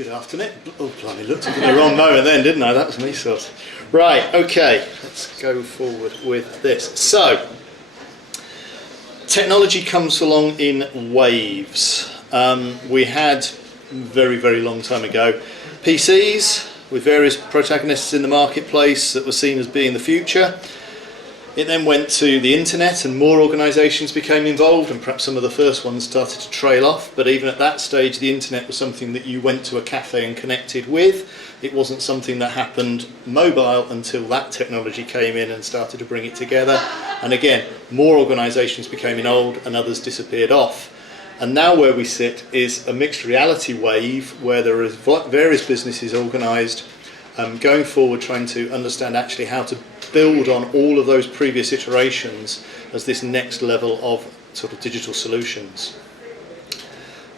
Good afternoon. Oh, blimey, looked at the wrong moment then, didn't I? That was me sort of. Right, okay, let's go forward with this. So, technology comes along in waves. We had, very, very long time ago, PCs with various protagonists in the marketplace that were seen as being the future. It then went to the internet and more organisations became involved, and perhaps some of the first ones started to trail off, but even at that stage the internet was something that you went to a cafe and connected with. It wasn't something that happened mobile until that technology came in and started to bring it together, and again more organisations became involved and others disappeared off. And now where we sit is a mixed reality wave where there are various businesses organised going forward, trying to understand actually how to build on all of those previous iterations as this next level of sort of digital solutions.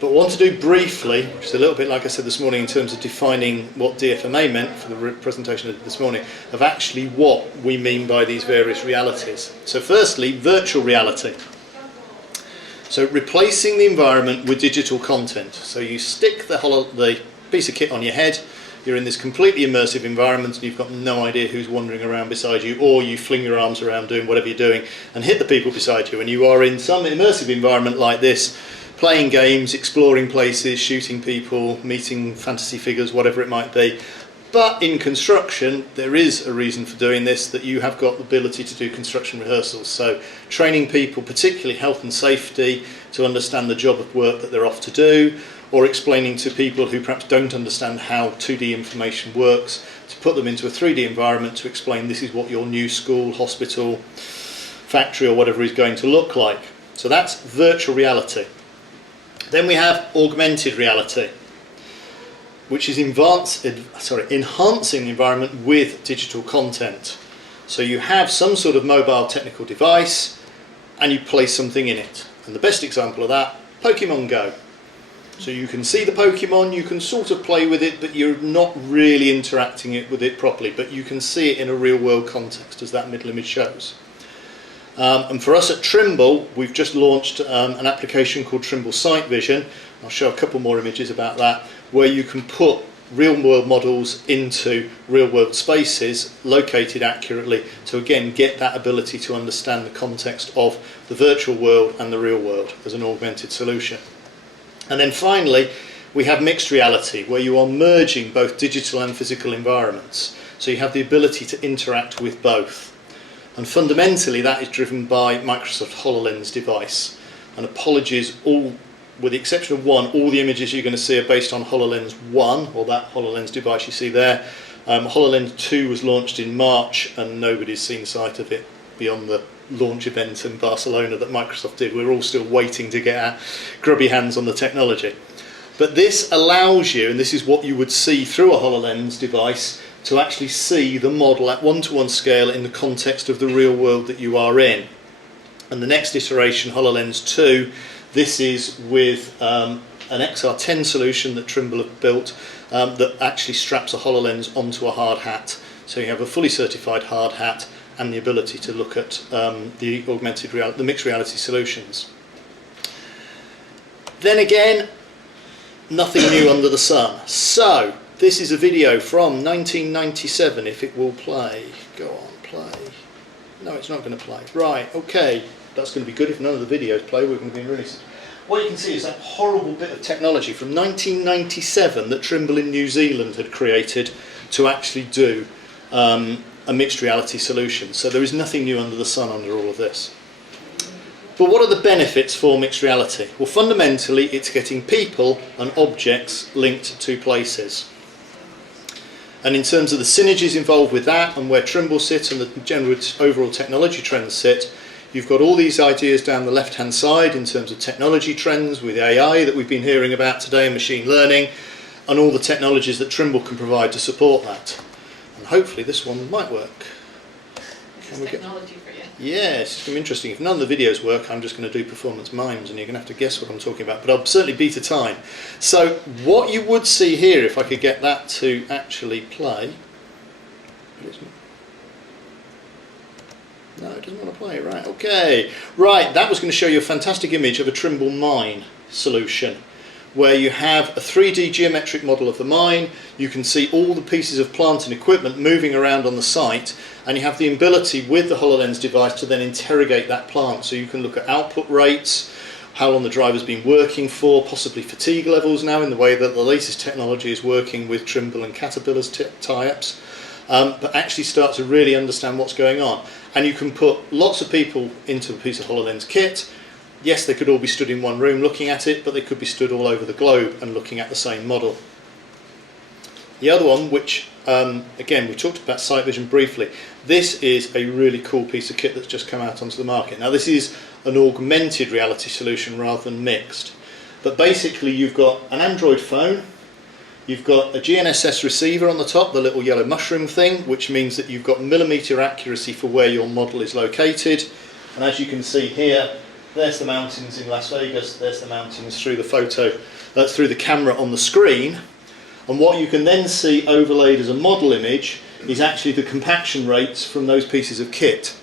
But what I want to do briefly, which is a little bit like I said this morning in terms of defining what DFMA meant for the presentation I did this morning, of actually what we mean by these various realities. So firstly, virtual reality. So replacing the environment with digital content. So you stick the piece of kit on your head, you're in this completely immersive environment and you've got no idea who's wandering around beside you, or you fling your arms around doing whatever you're doing and hit the people beside you, and you are in some immersive environment like this, playing games, exploring places, shooting people, meeting fantasy figures, whatever it might be. But in construction, there is a reason for doing this, that you have got the ability to do construction rehearsals. So training people, particularly health and safety, to understand the job of work that they're off to do, or explaining to people who perhaps don't understand how 2D information works, to put them into a 3D environment to explain this is what your new school, hospital, factory or whatever is going to look like. So that's virtual reality. Then we have augmented reality, which is enhancing the environment with digital content. So you have some sort of mobile technical device and you place something in it. And the best example of that, Pokemon Go. So you can see the Pokemon, you can sort of play with it, but you're not really interacting with it properly, but you can see it in a real world context, as that middle image shows. And for us at Trimble, we've just launched an application called Trimble Site Vision. I'll show a couple more images about that, where you can put real world models into real world spaces located accurately to again get that ability to understand the context of the virtual world and the real world as an augmented solution. And then finally, we have mixed reality, where you are merging both digital and physical environments. So you have the ability to interact with both. And fundamentally, that is driven by Microsoft HoloLens device. And apologies, with the exception of one, all the images you're going to see are based on HoloLens 1, or that HoloLens device you see there. HoloLens 2 was launched in March, and nobody's seen sight of it beyond the launch event in Barcelona that Microsoft did. We're all still waiting to get our grubby hands on the technology. But this allows you, and this is what you would see through a HoloLens device, to actually see the model at one-to-one scale in the context of the real world that you are in. And the next iteration, HoloLens 2, this is with an XR10 solution that Trimble have built that actually straps a HoloLens onto a hard hat. So you have a fully certified hard hat and the ability to look at the augmented reality, the mixed reality solutions. Then again, nothing new under the sun. So this is a video from 1997, if it will play. Go on, play. No, it's not going to play. Right, okay. That's going to be good if none of the videos play. We're going to be really... What you can see is that horrible bit of technology from 1997 that Trimble in New Zealand had created to actually do a mixed reality solution. So there is nothing new under the sun under all of this. But what are the benefits for mixed reality? Well, fundamentally, it's getting people and objects linked to places. And in terms of the synergies involved with that and where Trimble sits and the general overall technology trends sit, you've got all these ideas down the left-hand side in terms of technology trends with AI that we've been hearing about today and machine learning, and all the technologies that Trimble can provide to support that. And hopefully this one might work. Technology for you. Yeah, it's going to be interesting. If none of the videos work, I'm just going to do performance mimes and you're going to have to guess what I'm talking about, but I'll certainly beat a time. So what you would see here, if I could get that to actually play, no, it doesn't want to play, right, okay. Right, that was going to show you a fantastic image of a Trimble mine solution, where you have a 3D geometric model of the mine. You can see all the pieces of plant and equipment moving around on the site, and you have the ability with the HoloLens device to then interrogate that plant. So you can look at output rates, how long the driver's been working for, possibly fatigue levels now in the way that the latest technology is working with Trimble and Caterpillar's tie-ups, but actually start to really understand what's going on. And you can put lots of people into a piece of HoloLens kit. Yes, they could all be stood in one room looking at it, but they could be stood all over the globe and looking at the same model. The other one, which again we talked about sight vision briefly, this is a really cool piece of kit that's just come out onto the market. Now this is an augmented reality solution rather than mixed, but basically you've got an Android phone, you've got a GNSS receiver on the top, the little yellow mushroom thing, which means that you've got millimetre accuracy for where your model is located, and as you can see here, there's the mountains in Las Vegas, there's the mountains through the through the camera on the screen. And what you can then see overlaid as a model image is actually the compaction rates from those pieces of kit.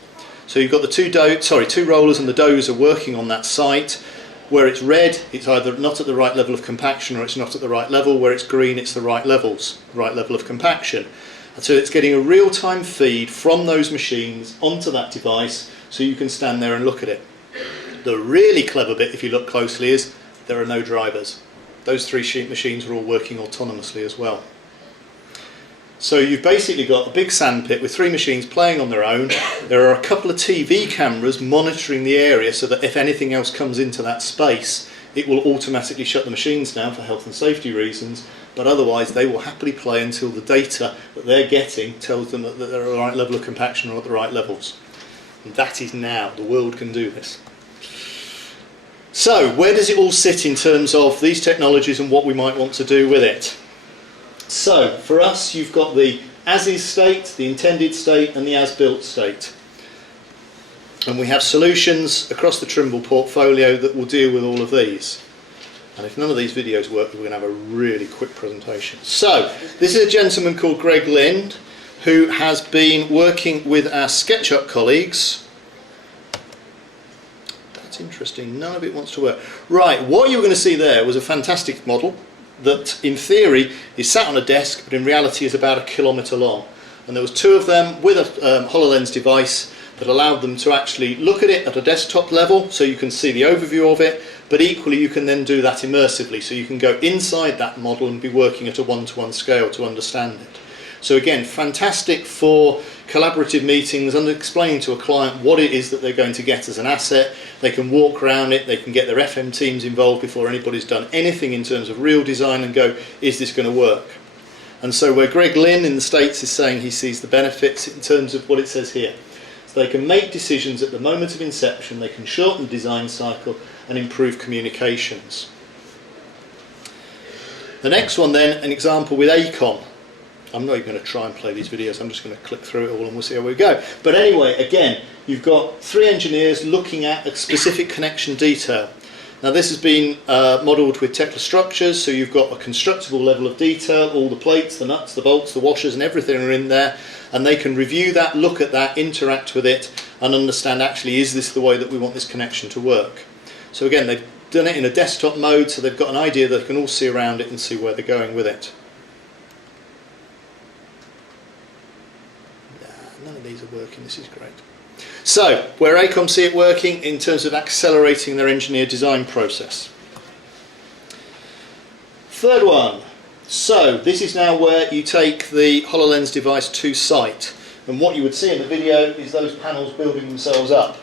So you've got the two rollers and the dozer working on that site. Where it's red, it's either not at the right level of compaction or it's not at the right level. Where it's green, it's the right level of compaction. And so it's getting a real-time feed from those machines onto that device, so you can stand there and look at it. The really clever bit, if you look closely, is there are no drivers. Those three machines are all working autonomously as well. So you've basically got a big sandpit with three machines playing on their own. There are a couple of TV cameras monitoring the area so that if anything else comes into that space, it will automatically shut the machines down for health and safety reasons, but otherwise they will happily play until the data that they're getting tells them that they're at the right level of compaction or at the right levels. And that is now. The world can do this. So where does it all sit in terms of these technologies and what we might want to do with it? So for us, you've got the as-is state, the intended state and the as-built state. And we have solutions across the Trimble portfolio that will deal with all of these. And if none of these videos work, we're going to have a really quick presentation. So this is a gentleman called Greg Lind, who has been working with our SketchUp colleagues. That's interesting, none of it wants to work. Right, what you were going to see there was a fantastic model that in theory is sat on a desk, but in reality is about 1 kilometre long. And there was two of them with a HoloLens device that allowed them to actually look at it at a desktop level, so you can see the overview of it, but equally you can then do that immersively, so you can go inside that model and be working at a one-to-one scale to understand it. So again, fantastic for collaborative meetings and explaining to a client what it is that they're going to get as an asset. They can walk around it, they can get their FM teams involved before anybody's done anything in terms of real design and go, is this going to work? And so where Greg Lynn in the States is saying he sees the benefits in terms of what it says here. So they can make decisions at the moment of inception, they can shorten the design cycle and improve communications. The next one then, an example with AECOM. I'm not even going to try and play these videos, I'm just going to click through it all and we'll see how we go. But anyway, again, you've got three engineers looking at a specific connection detail. Now this has been modelled with Tekla structures, so you've got a constructible level of detail, all the plates, the nuts, the bolts, the washers and everything are in there, and they can review that, look at that, interact with it and understand actually is this the way that we want this connection to work. So again, they've done it in a desktop mode, so they've got an idea that they can all see around it and see where they're going with it. None of these are working, this is great. So, where AECOM see it working in terms of accelerating their engineer design process. Third one. So, this is now where you take the HoloLens device to site. And what you would see in the video is those panels building themselves up.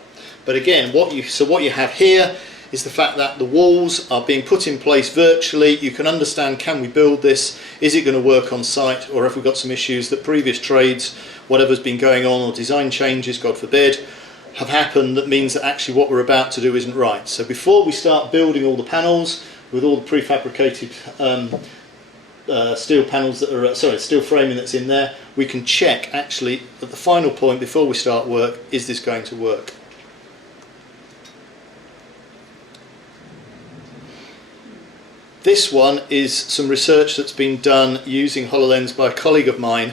But again, what you have here is the fact that the walls are being put in place virtually. You can understand, can we build this? Is it going to work on site? Or have we got some issues that previous trades, whatever's been going on, or design changes, God forbid, have happened that means that actually what we're about to do isn't right. So before we start building all the panels with all the prefabricated steel panels that are, steel framing that's in there, we can check actually at the final point before we start work, is this going to work? This one is some research that's been done using HoloLens by a colleague of mine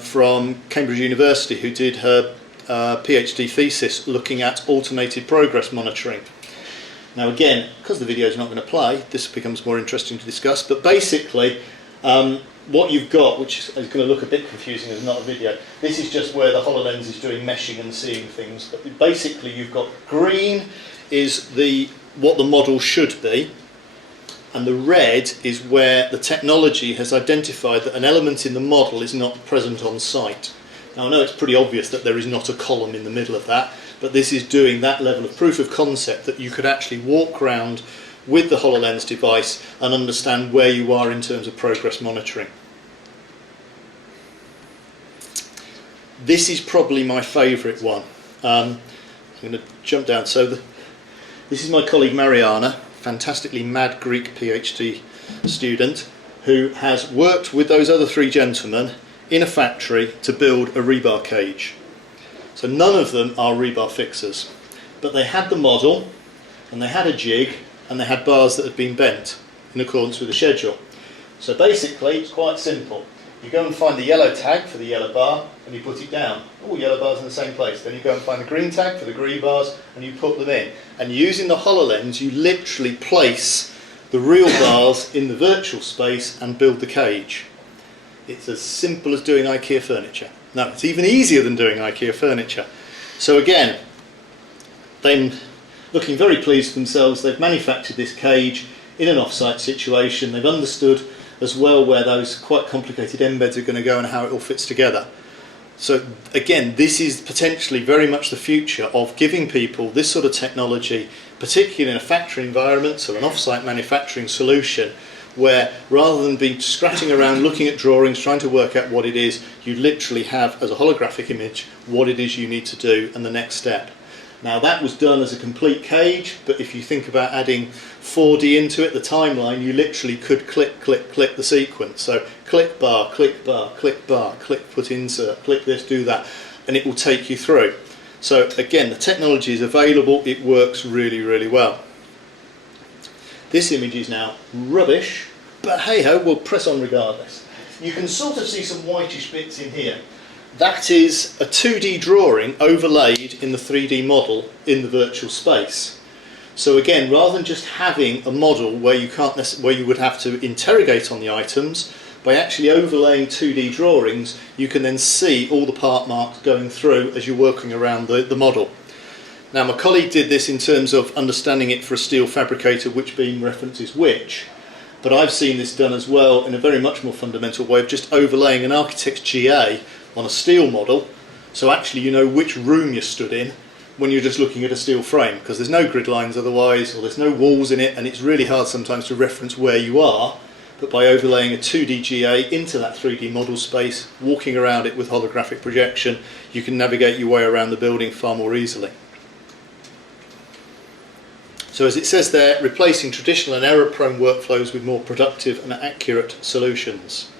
from Cambridge University who did her PhD thesis looking at automated progress monitoring. Now again, because the video is not going to play, this becomes more interesting to discuss, but basically what you've got, which is going to look a bit confusing as not a video, this is just where the HoloLens is doing meshing and seeing things, but basically you've got green is what the model should be, and the red is where the technology has identified that an element in the model is not present on site. Now I know it's pretty obvious that there is not a column in the middle of that, but this is doing that level of proof of concept that you could actually walk around with the HoloLens device and understand where you are in terms of progress monitoring. This is probably my favourite one. I'm going to jump down. So this is my colleague Mariana, fantastically mad Greek PhD student, who has worked with those other three gentlemen in a factory to build a rebar cage. So none of them are rebar fixers, but they had the model and they had a jig and they had bars that had been bent in accordance with the schedule. So basically it's quite simple. You go and find the yellow tag for the yellow bar and you put it down. All yellow bars in the same place. Then you go and find the green tag for the green bars and you put them in. And using the HoloLens you literally place the real bars in the virtual space and build the cage. It's as simple as doing IKEA furniture. No, it's even easier than doing IKEA furniture. So again, they're looking very pleased with themselves. They've manufactured this cage in an off-site situation. They've understood as well where those quite complicated embeds are going to go and how it all fits together. So again, this is potentially very much the future of giving people this sort of technology, particularly in a factory environment, so an off-site manufacturing solution, where rather than be scratching around looking at drawings trying to work out what it is, you literally have as a holographic image what it is you need to do and the next step. Now that was done as a complete cage, but if you think about adding 4D into it, the timeline, you literally could click, click, click the sequence. So click bar, click bar, click bar, click put insert, click this, do that, and it will take you through. So again, the technology is available, it works really, really well. This image is now rubbish, but hey ho, we'll press on regardless. You can sort of see some whitish bits in here. That is a 2D drawing overlaid in the 3D model in the virtual space. So again, rather than just having a model where you would have to interrogate on the items, by actually overlaying 2D drawings, you can then see all the part marks going through as you're working around the model. Now my colleague did this in terms of understanding it for a steel fabricator, which beam references which, but I've seen this done as well in a very much more fundamental way of just overlaying an architect's GA on a steel model, so actually you know which room you're stood in when you're just looking at a steel frame, because there's no grid lines otherwise, or there's no walls in it, and it's really hard sometimes to reference where you are. But by overlaying a 2D GA into that 3D model space, walking around it with holographic projection, you can navigate your way around the building far more easily. So as it says there, replacing traditional and error-prone workflows with more productive and accurate solutions.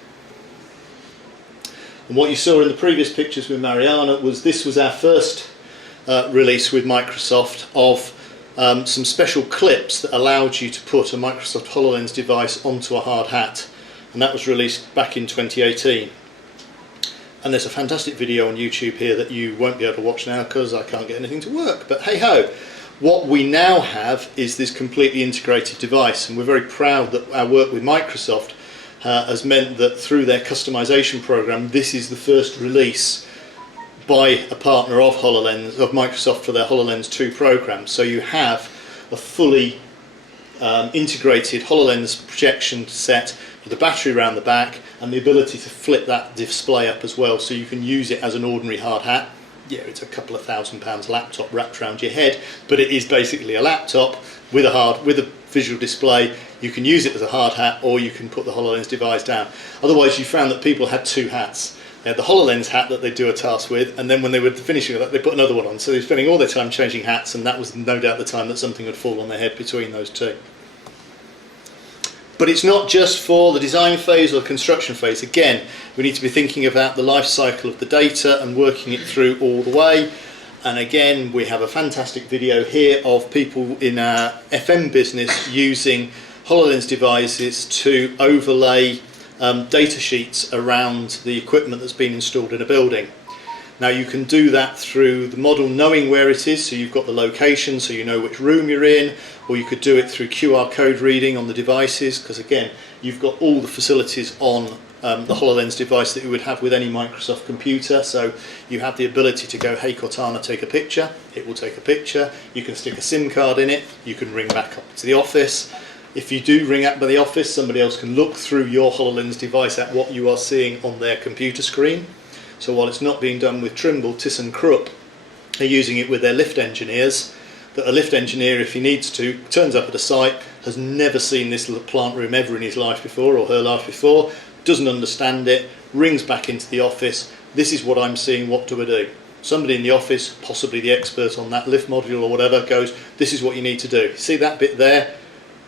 And what you saw in the previous pictures with Mariana was this was our first release with Microsoft of some special clips that allowed you to put a Microsoft HoloLens device onto a hard hat, and that was released back in 2018. And there's a fantastic video on YouTube here that you won't be able to watch now because I can't get anything to work, but hey ho! What we now have is this completely integrated device, and we're very proud that our work with Microsoft has meant that through their customization program, this is the first release by a partner of HoloLens, of Microsoft, for their HoloLens 2 program. So you have a fully integrated HoloLens projection set with a battery around the back and the ability to flip that display up as well, so you can use it as an ordinary hard hat. Yeah, it's a couple of £1,000 laptop wrapped around your head, but it is basically a laptop with a visual display. You can use it as a hard hat, or you can put the HoloLens device down. Otherwise, you found that people had two hats. They had the HoloLens hat that they do a task with, and then when they were finishing that, they put another one on. So they were spending all their time changing hats, and that was no doubt the time that something would fall on their head between those two. But it's not just for the design phase or the construction phase. Again, we need to be thinking about the life cycle of the data and working it through all the way. And again, we have a fantastic video here of people in our FM business using HoloLens devices to overlay data sheets around the equipment that's been installed in a building. Now you can do that through the model knowing where it is, so you've got the location so you know which room you're in, or you could do it through QR code reading on the devices, because again you've got all the facilities on the HoloLens device that you would have with any Microsoft computer. So you have the ability to go, hey Cortana, take a picture, it will take a picture. You can stick a SIM card in it, you can ring back up to the office. If you do ring up by the office, somebody else can look through your HoloLens device at what you are seeing on their computer screen. So while it's not being done with Trimble, ThyssenKrupp are using it with their lift engineers, that a lift engineer, if he needs to, turns up at a site, has never seen this little plant room ever in his life before or her life before, doesn't understand it, rings back into the office, this is what I'm seeing, what do I do? Somebody in the office, possibly the expert on that lift module or whatever, goes, this is what you need to do. See that bit there?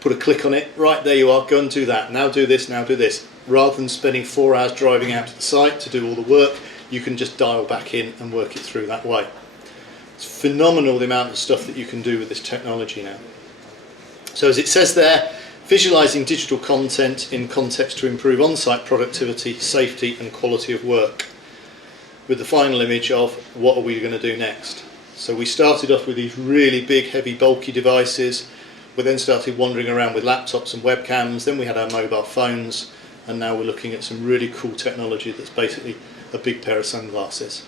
Put a click on it, right, there you are, go and do that, now do this, now do this. Rather than spending 4 hours driving out to the site to do all the work, you can just dial back in and work it through that way. It's phenomenal the amount of stuff that you can do with this technology now. So as it says there, visualizing digital content in context to improve on-site productivity, safety and quality of work, with the final image of what are we going to do next. So we started off with these really big, heavy, bulky devices. We then started wandering around with laptops and webcams, then we had our mobile phones, and now we're looking at some really cool technology that's basically a big pair of sunglasses.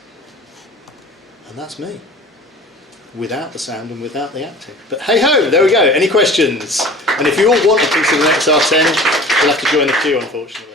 And that's me, without the sound and without the acting. But hey ho, there we go. Any questions? And if you all want a piece of an XR10, you'll have to join the queue, unfortunately.